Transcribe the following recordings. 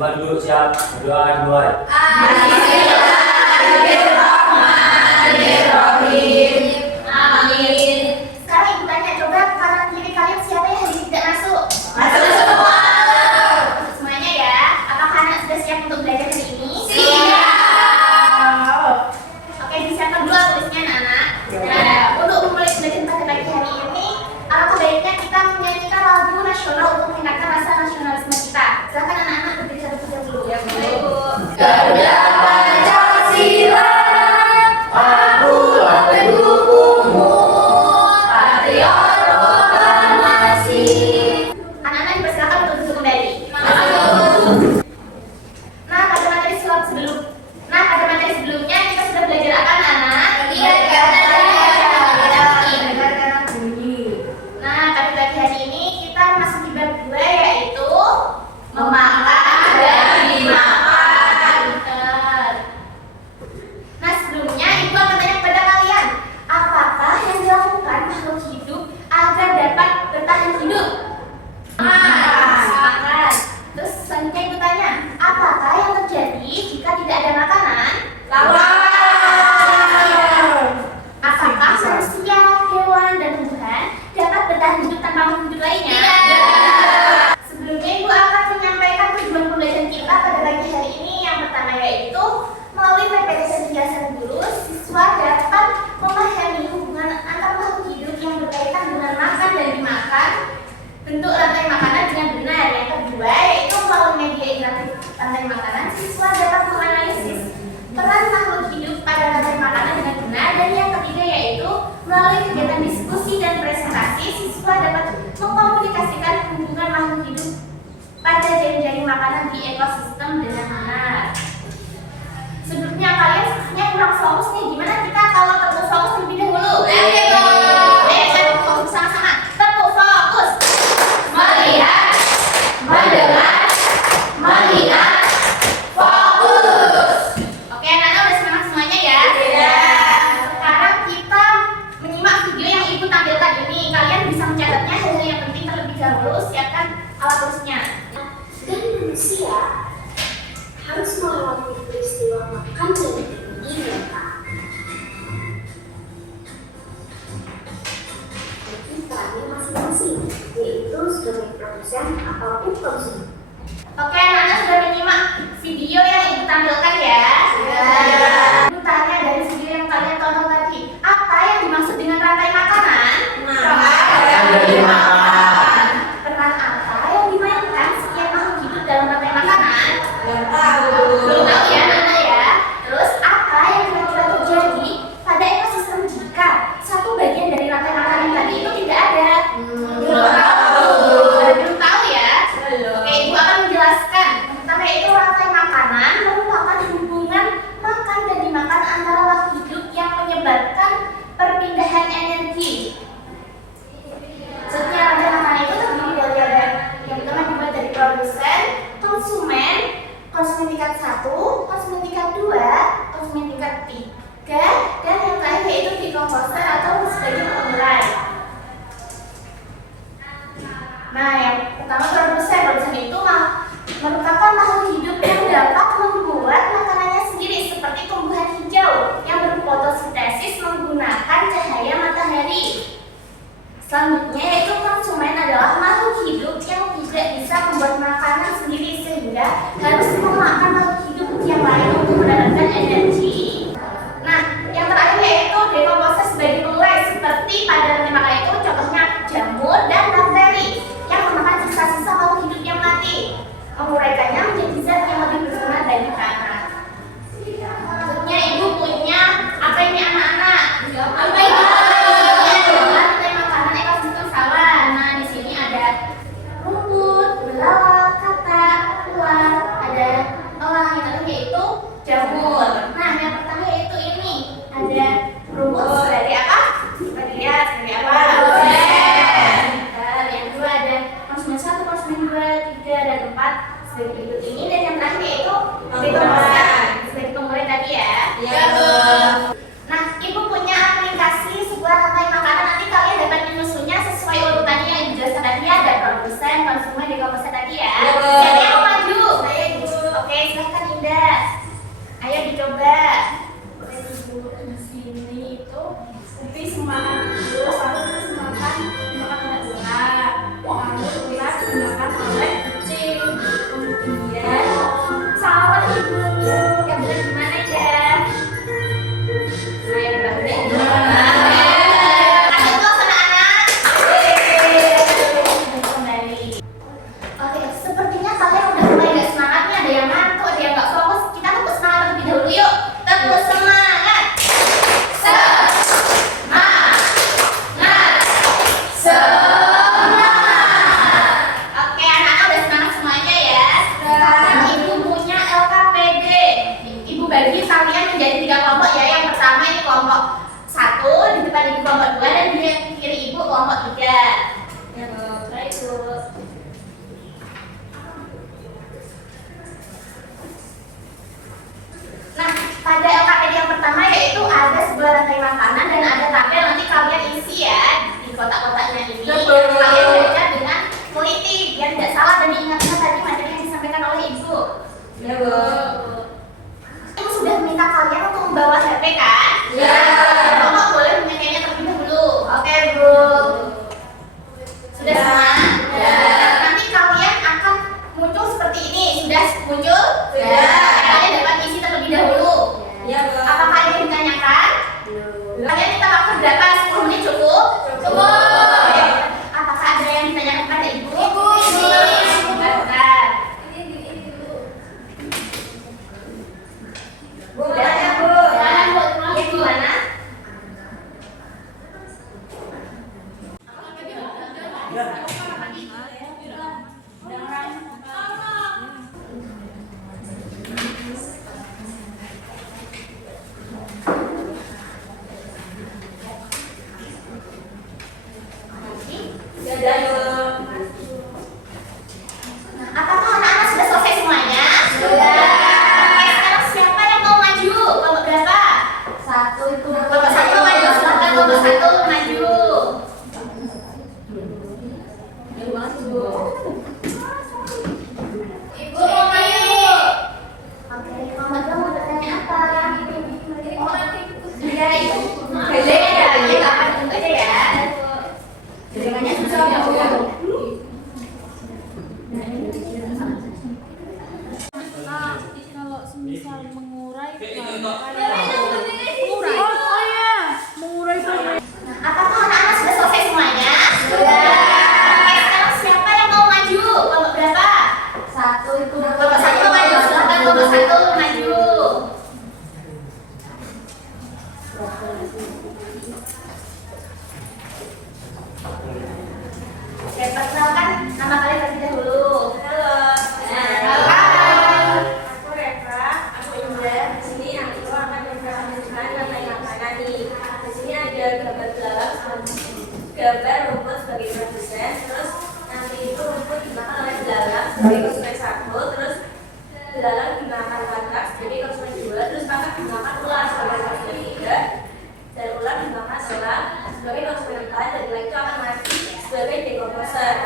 depan dulu, siap. Berdoa dimulai. Bismillahirrahmanirrahim. Amin. Sekarang ibu tanya, coba kanan kiri kalian siapa yang hari ini tidak masuk? Masuk semua. Masuk semuanya ya. Apakah anak sudah siap untuk belajar hari ini? Siap. Oke, disiapkan dulu tulisnya anak-anak. Nah, untuk memulai belajar pada pagi hari ini, alangkah baiknya kita menyanyikan lagu nasional untuk meningkatkan rasa nasionalisme kita. Silakan anak-anak berdiri satu persatu dulu. Ya, Bu. Garuda Pancasila, akulah pendukungmu, patriot proklamasi. Anak-anak dipersilakan untuk duduk kembali. Nah, pada materi sebelumnya kita sudah belajar apa, anak-anak? Dengarkan bunyi. Nah, pada pagi hari ini kita masuk di bab 2, yaitu memakan dan dimakan. Benar. Nah, sebelumnya ibu akan tanya kepada kalian, apakah yang dilakukan makhluk hidup agar dapat bertahan hidup? Makan. Terus selanjutnya ibu tanya, apakah yang terjadi jika tidak ada makanan? Apakah manusia, hewan, dan tumbuhan dapat bertahan hidup tanpa makhluk hidup lainnya? Sebelumnya ibu akan menyampaikan tujuan pembelajaran kita pada pagi hari ini. Yang pertama yaitu melalui PPT penjelasan guru, siswa dapat memahami hubungan antar makhluk hidup yang berkaitan dengan makan dan dimakan, bentuk rantai makanan dengan benar. Yang kedua yaitu melalui media interaktif rantai makanan, siswa dapat menganalisis peran makhluk hidup pada rantai makanan dengan benar. Dan yang ketiga yaitu melalui kegiatan diskusi dan presentasi, siswa dapat mengkomunikasikan hubungan makhluk hidup pada jaring-jaring makanan di ekosistem dengan benar. Sebelumnya kalian sepertinya kurang fokus nih. Gimana kita kalau tepuk fokus terlebih dahulu? Tepuk fokus sama-sama. Tepuk fokus. Melihat, mendengar, melihat, fokus. Oke, anak-anak udah semangat semuanya ya? Sekarang kita menyimak video yang ibu tampilkan ini. Kalian bisa mencatatnya hal-hal yang penting terlebih dahulu. Siapkan alat tulisnya. Dan manusia harus melewati peristiwa makan dan minum di mereka. Bagi perannya masing-masing, yaitu sebagai produsen ataupun konsumen. Oke, anak-anak sudah menyimak video yang ibu tampilkan ya? Ibu tanya dari video yang kalian tonton tadi, apa yang dimaksud dengan rantai makanan? Peran apa yang dimainkan setiap makhluk hidup dalam rantai makanan? Belum tahu ya anak-anak ya. Terus apa yang kira-kira terjadi pada ekosistem jika satu bagian dari rantai makanan tadi itu tidak ada? Belum tahu ya. Oke, ibu akan menjelaskan. Yang pertama yaitu rantai makanan merupakan hubungan makan dan dimakan antara makhluk hidup yang menyebabkan perpindahan energi. Selanjutnya rantai makanan itu terdiri dari ada yang pertama dibuat dari produsen, konsumen tingkat 1, konsumen tingkat 2, konsumen tingkat 3, dan yang terakhir yaitu dekomposer atau sebagai pengurai. Nah, yang pertama produsen itu merupakan makhluk hidup yang dapat membuat makanannya sendiri seperti tumbuhan hijau yang berfotosintesis menggunakan cahaya matahari. Selanjutnya yaitu konsumen adalah makhluk hidup yang tidak bisa membuat makanan sendiri sehingga harus memakan makhluk hidup yang lain untuk mendapatkan energi. Nah, yang terakhir yaitu dekomposer sebagai pengurai seperti pada rantai makanan itu contohnya jamur dan bakteri yang memakan sisa-sisa makhluk hidup yang mati, menguraikannya menjadi zat yang lebih berguna bagi makanan. Selanjutnya ibu punya apa ini anak-anak? Apa ini? Rantai makanan ekosistem sawah. Nah, di sini ada rumput, belalang, katak, ular, ada elang, yang terakhir yaitu jamur. Nah, yang pertama yaitu ini ada rumput sebagai apa? Kita lihat sebagai apa? Yang kedua ada konsumen 1, konsumen 2, 3, dan 4 sebagai berikut ini. Dan yang terakhir yaitu sebagai pengurai tadi ya. Nah, ibu punya aplikasi sebuah rantai makanan. Nanti kalian dapat menyusunnya sesuai urutannya yang dijelaskan tadi. Ada produsen, konsumen, dekomposer tadi ya. Siapa yang mau maju? Saya ibu. coba. Di sini itu ubi semakan dulu, lalu makan oleh ular. Lalu ular dimakan oleh kucing. Kemudian salah ibu. Yang benar gimana ya? Nah, yang benar gimana? Oke, sepertinya kalian udah mulai gak semangat nih. Ada yang ngantuk, ada yang gak fokus. Kita tuh semangat terlebih dahulu yuk. Terus semangat. Oke, anak-anak udah semangat semuanya ya. Sekarang ibu punya LKPD. Ibu bagi kalian menjadi 3 kelompok ya. Yang pertama ini kelompok 1, di depan ibu kelompok 2, dan di kiri ibu kelompok 3. Ya, baik Bu. Nah, pada LKPD yang pertama yaitu ada sebuah rantai makanan dan ada tabel, nanti kalian isi ya di kotak-kotaknya ini. Kalian baca dengan teliti biar tidak salah dan diingatkan tadi materi yang disampaikan oleh ibu. Ya, Bu. Ibu sudah meminta kalian untuk membawa HP kan? Ya. Bapak boleh menyedianya terlebih dahulu. Oke Bu. Sudah semua? Ya. Nanti kalian akan muncul seperti ini. Sudah muncul? Ya. Kalian dapat isi terlebih dahulu. Ya, Bu. Apakah ada yang ditanyakan? Kalian minta waktu berapa? 10 menit cukup? Cukup. Oke. Apakah ada yang ditanyakan kepada ibu? Bentar. Bu, ya, Bu. Jangan Bu, ya gimana? Ya, Bu. Apakah anak-anak sudah selesai semuanya? Sudah. Oke, sekarang siapa yang mau maju? Kelompok berapa? 1 itu. Kelompok 1 maju, silakan kelompok 1 maju. Ibu mau maju, Bu. Oke, kelompok 2 mau bertanya apa? Iya, ibu. Beda ya, Iya, kapan tunggu aja ya. Jajangannya susah ya, Bu. Kalau semisal mengurai Apakah anak-anak sudah selesai semuanya? Sudah. Oke, sekarang siapa yang mau maju? Kelompok berapa? 1 itu. Kelompok 1 maju, silakan kelompok 1 maju. Oke, perkenalkan nama kalian terlebih dahulu. Halo. Halo. Aku Reva, aku Indra. Di sini aku akan mempresentasikan rantai makanan nih. Di sini ada gambar belalang, gambar rumput sebagai produsen, terus nanti itu rumput dimakan oleh belalang sebagai konsumen 1, terus belalang dimakan katak sebagai konsumen 2, terus katak dimakan ular sebagai konsumen 3, dan ular dimakan elang sebagai konsumen 4, dan elang itu akan mati sebagai dekomposer.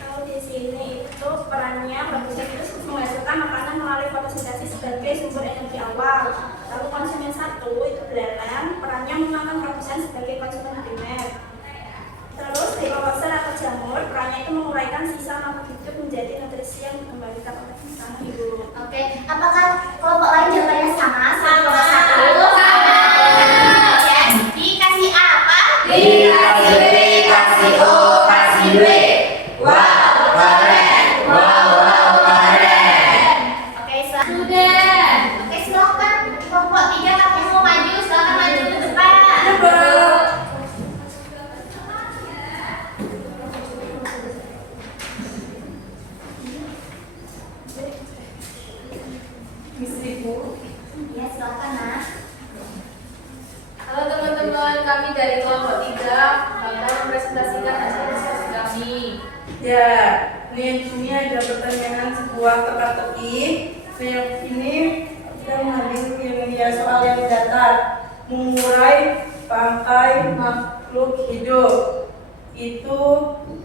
Kalau di sini itu perannya produsen itu menghasilkan makanan melalui fotosintesis sebagai sumber energi awal. Lalu konsumen 1 itu belalang, perannya memakan produsen sebagai konsumen primer. Terus dekomposer atau jamur, perannya itu menguraikan sisa makhluk hidup menjadi nutrisi yang dikembalikan oleh sang ibu. Oke, apakah kelompok lain jawabannya sama? Sama. Sama. Ya, dikasih apa? Dikasih B, kasih O, kasih W. Wow, keren. Wow, keren. Oke, sudah. Oke, silakan kelompok 3 kakek mau maju, silakan maju ke depan. Ya, silakan Mas. Halo teman-teman, kami dari kelompok 3 bakal mempresentasikan hasil riset kami. Ya, ini ada pertanyaan sebuah teka-teki. Ini kita mengambil soal yang datar, mengurai bangkai makhluk hidup. Itu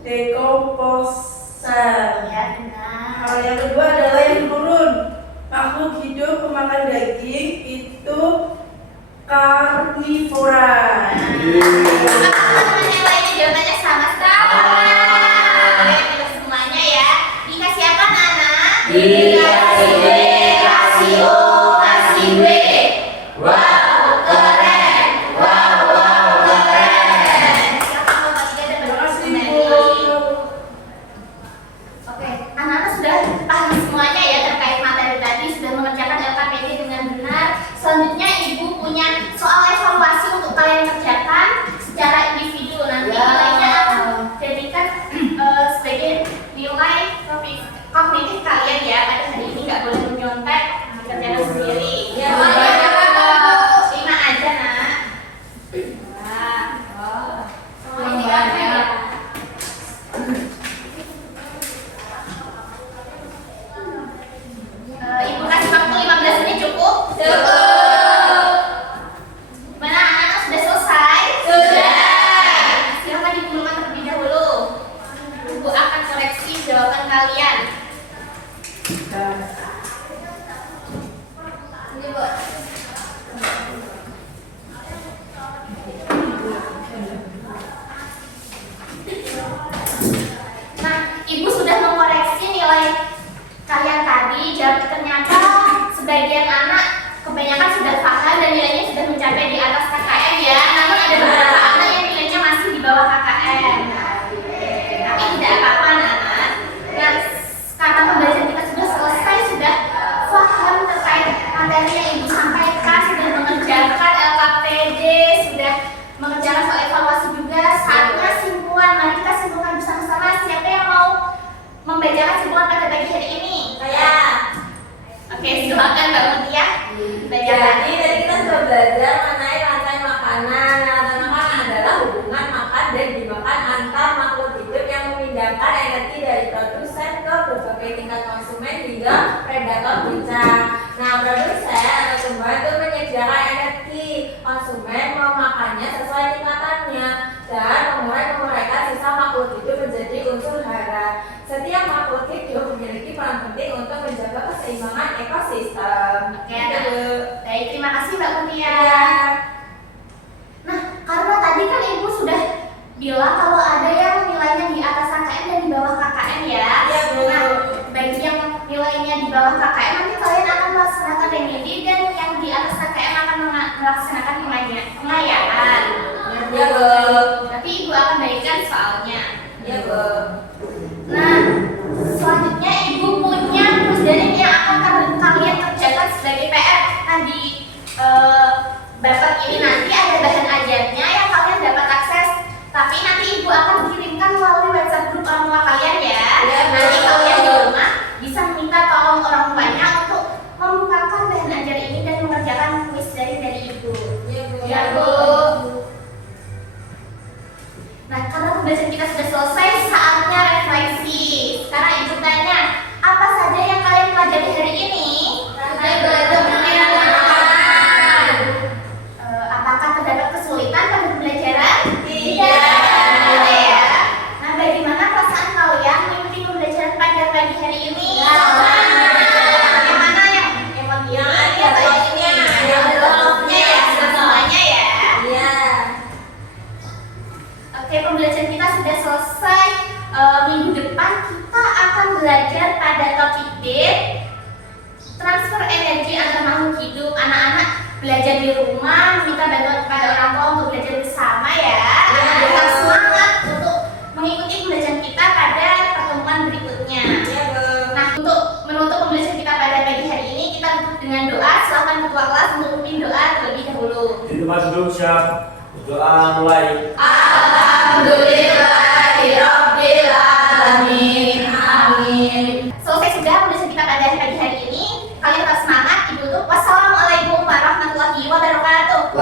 dekomposer. Ya, benar. Hal yang kedua adalah yang turun. makhluk hidup pemakan daging itu karnivora. Nilainya jawabannya sama sekali. Kita semuanya ya. Dikasih apa Nana? Dikasih B, kasih O, kasih W. Wow, keren. Wow, keren. Siapa Bapak Tiga dan Terima Bapak kasih, kembali. Bu. Oke, anak-anak sudah paham semuanya ya terkait materi tadi, sudah mengerjakan LKPD dengan benar. Selanjutnya Ibu punya soal evaluasi untuk kalian kerjakan secara individu. Nanti nilainya akan jadikan sebagai nilai kognitif kalian ya. Pada hari ini nggak boleh menyontek, dikerjakan sendiri. Ya, Boleh Bu. berapa? 5 aja nak. Semua ini apa ya? Ibu kasih waktu 15 menit cukup? Cukup. Mana anak-anak sudah selesai? Sudah. Silakan dikumpulkan terlebih dahulu. Ibu akan koreksi jawaban kalian. Ini, Bu. Nah, Ibu sudah mengkoreksi nilai kalian tadi. Ternyata sebagian anak kebanyakan sudah paham dan nilainya sudah mencapai di atas KKM ya. Namun ada beberapa anak yang nilainya masih di bawah KKM. Tapi tidak apa-apa anak-anak. Nah, karena pembelajaran kita sudah selesai, sudah paham terkait materi yang Ibu sampaikan, sudah mengerjakan LKPD, sudah mengerjakan soal evaluasi juga. Saatnya simpulan. Mari kita simpulkan bersama-sama. Siapa yang mau membacakan simpulan pada pagi hari ini? Saya. Oke, silakan Mbak Mutia. Bacakan. Jadi tadi kita sudah belajar mengenai rantai makanan. Rantai makanan adalah hubungan makan dan dimakan antar makhluk hidup yang memindahkan energi dari produsen ke berbagai tingkat konsumen hingga predator puncak. Nah, produsen atau tumbuhan itu menyediakan energi, konsumen memakannya sesuai tingkatannya dan menguraikan sisa makhluk hidup menjadi unsur hara. Setiap makhluk hidup memiliki peran penting untuk menjaga keseimbangan ekosistem. Oke, Gitu, Anak. Bu. Baik, terima kasih Mbak Mutia. Iya. Nah, karena tadi kan Ibu sudah bilang kalau ada yang nilainya di atas KKM dan di bawah KKM ya. Iya, Bu. Nah, bagi yang nilainya di bawah KKM nanti kalian akan melaksanakan remedi dan yang di atas KKM akan melaksanakan pengayaan. Iya, Bu. Tapi Ibu akan bagikan soalnya. Iya, Bu. Nah, selanjutnya Ibu punya tulisan yang akan kalian kerjakan sebagai PR. Nah, di babak ini nanti ada bahan ajarnya yang kalian dapat akses. Tapi nanti Ibu akan kirimkan melalui WhatsApp grup orang tua kalian ya. Ya, Bu. Nanti kalian di rumah bisa meminta tolong orang tuanya untuk membukakan bahan ajar ini dan mengerjakan kuis dari Ibu. Iya, Bu. Ya, Bu. Nah, karena pembelajaran kita sudah selesai, saatnya refleksi. Sekarang Ibu tanya, apa saja yang kalian pelajari hari ini? Rantai belajar mengenai makanan. Apakah terdapat kesulitan pada pembelajaran? Tidak. Tidak ya. Nah, bagaimana perasaan kalian mengikuti pembelajaran pada pagi hari ini? Yang mana yang Yang ada ada pagi ini? love-nya. Yang ada love-nya ya, semuanya ya. Iya. Oke, pembelajaran kita sudah selesai. Minggu depan kita akan belajar pada topik D, transfer energi antar makhluk hidup. Anak-anak belajar di rumah, minta bantuan kepada orang tua untuk belajar bersama ya. Tetap semangat untuk mengikuti pembelajaran kita pada pertemuan berikutnya. Iya, Bu. Nah, untuk menutup pembelajaran kita pada pagi hari ini, kita tutup dengan doa. Silakan ketua kelas untuk memimpin doa terlebih dahulu. Di tempat duduk siap. Doa mulai. Alhamdulillahirabbil alamin. Amin. Selesai sudah pembelajaran kita pada pagi hari ini. Kalian tetap semangat. Ibu tutup. Wassalamualaikum warahmatullahi wabarakatuh.